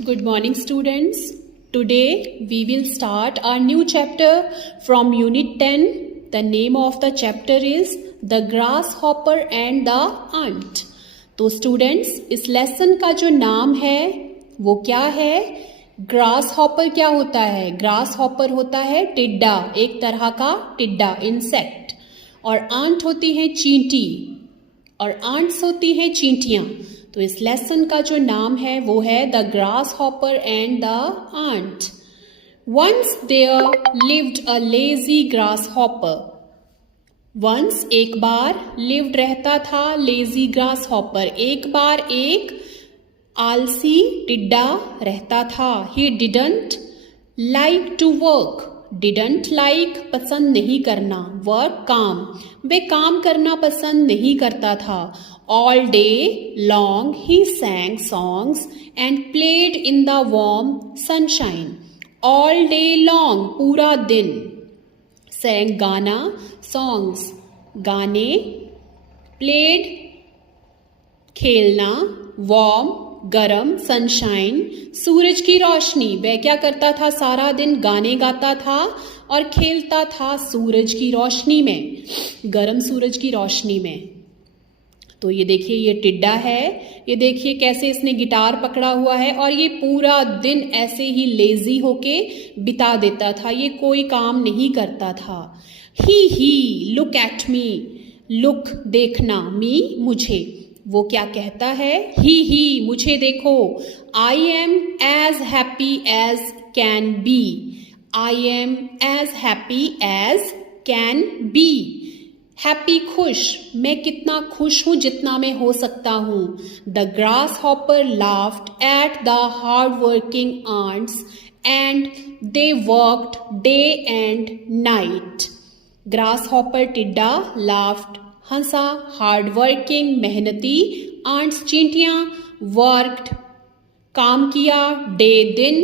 Good morning, students. Today we will start our new chapter from Unit 10. The name of the chapter is The Grasshopper and the Ant. तो students, इस lesson का जो नाम है वो क्या है? ग्रास हॉपर क्या होता है? ग्रास हॉपर होता है टिड्डा, एक तरह का टिड्डा, इंसेक्ट। और आंट होती है चींटी, और आंट्स होती हैं चींटियां। तो इस लेसन का जो नाम है वो है the grasshopper and the ant. Once there lived a lazy grasshopper. Once एक बार, लिव्ड रहता था, लेजी ग्रास हॉपर एक बार एक आलसी टिड्डा रहता था। He didn't like to work. Didn't like पसंद नहीं करना, वर्क काम, वे काम करना पसंद नहीं करता था। All day long he sang songs and played in the warm sunshine. All day long पूरा दिन, sang गाना, songs गाने, played खेलना, warm गरम, सनशाइन सूरज की रोशनी। वह क्या करता था? सारा दिन गाने गाता था और खेलता था सूरज की रोशनी में, गरम सूरज की रोशनी में। तो ये देखिए, ये टिड्डा है, ये देखिए कैसे इसने गिटार पकड़ा हुआ है और ये पूरा दिन ऐसे ही लेजी होके बिता देता था, ये कोई काम नहीं करता था। ही लुक एट मी, लुक देखना, मी मुझे, वो क्या कहता है? ही मुझे देखो। I am as happy as can be. I am as happy as can be. Happy खुश, मैं कितना खुश हूं जितना मैं हो सकता हूं। The grasshopper laughed at the hard working ants and they worked day and night. Grasshopper टिड्डा लाफ्ड हंसा, हार्ड वर्किंग मेहनती, आंट्स चींटियां, वर्कड काम किया, डे दिन,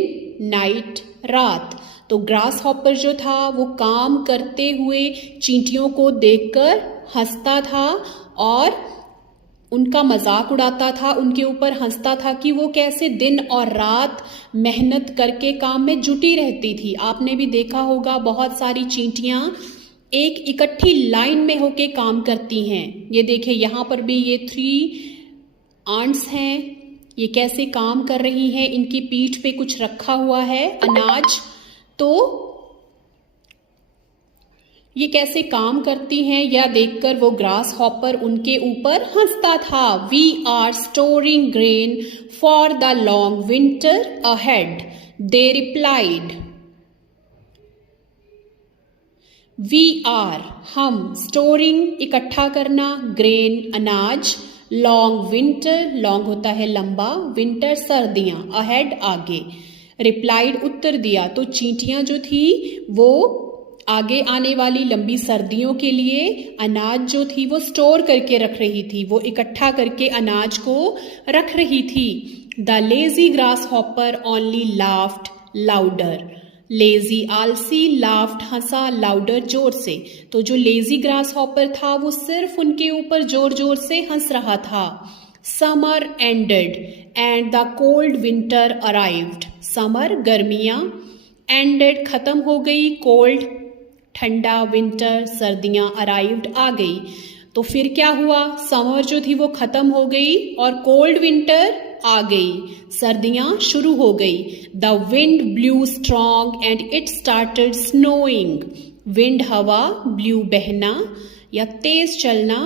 नाइट रात। तो ग्रास हॉपर जो था वो काम करते हुए चींटियों को देखकर हंसता था और उनका मजाक उड़ाता था, उनके ऊपर हंसता था कि वो कैसे दिन और रात मेहनत करके काम में जुटी रहती थी। आपने भी देखा होगा, बहुत सारी चींटियां एक इकट्ठी लाइन में होके काम करती हैं। ये देखिए, यहाँ पर भी ये 3 आंट्स हैं, ये कैसे काम कर रही हैं। इनकी पीठ पे कुछ रखा हुआ है, अनाज। तो ये कैसे काम करती हैं यह देखकर वो ग्रास हॉपर उनके ऊपर हंसता था। We are storing grain for the long winter ahead, they replied. We are हम, स्टोरिंग इकट्ठा करना, ग्रेन अनाज, लॉन्ग विंटर, लॉन्ग होता है लंबा, विंटर सर्दियां, अहेड आगे, रिप्लाइड उत्तर दिया। तो चींटियां जो थी वो आगे आने वाली लंबी सर्दियों के लिए अनाज जो थी वो स्टोर करके रख रही थी, वो इकट्ठा करके अनाज को रख रही थी। The lazy grass hopper only laughed louder. Lazy आलसी, लाफ्ड हंसा, लाउडर जोर से। तो जो लेजी ग्रास हॉपर था वो सिर्फ उनके ऊपर जोर जोर से हंस रहा था। Summer ended and the cold winter arrived. Summer गर्मियां, एंडेड खत्म हो गई, कोल्ड ठंडा, विंटर सर्दियां, अराइव्ड आ गई। तो फिर क्या हुआ? समर जो थी वो खत्म हो गई और कोल्ड विंटर आ गई, सर्दियां शुरू हो गई। The wind blue strong and it started snowing. Wind हवा, ब्लू बहना या तेज चलना,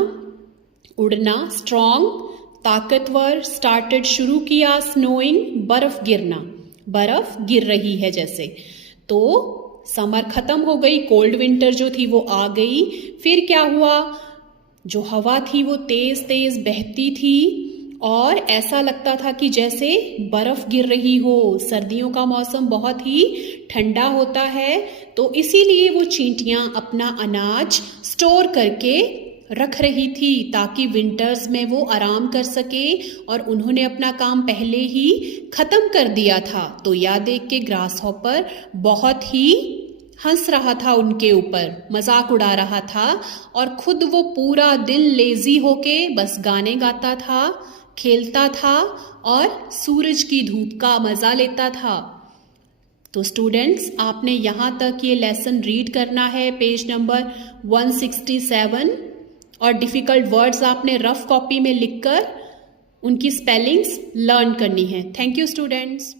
उड़ना, स्ट्रॉन्ग ताकतवर, स्टार्टेड शुरू किया, स्नोइंग बर्फ गिरना, बर्फ गिर रही है जैसे। तो समर खत्म हो गई, कोल्ड विंटर जो थी वो आ गई। फिर क्या हुआ? जो हवा थी वो तेज तेज बहती थी और ऐसा लगता था कि जैसे बर्फ गिर रही हो। सर्दियों का मौसम बहुत ही ठंडा होता है, तो इसीलिए वो चींटियां अपना अनाज स्टोर करके रख रही थी ताकि विंटर्स में वो आराम कर सके, और उन्होंने अपना काम पहले ही खत्म कर दिया था। तो यह देख के ग्रास हॉपर बहुत ही हंस रहा था, उनके ऊपर मजाक उड़ा रहा था, और खुद वो पूरा दिन लेजी होके बस गाने गाता था, खेलता था और सूरज की धूप का मज़ा लेता था। तो स्टूडेंट्स, आपने यहाँ तक ये लेसन रीड करना है, पेज नंबर 167, और डिफ़िकल्ट वर्ड्स आपने रफ कॉपी में लिखकर उनकी स्पेलिंग्स लर्न करनी है। Thank you students.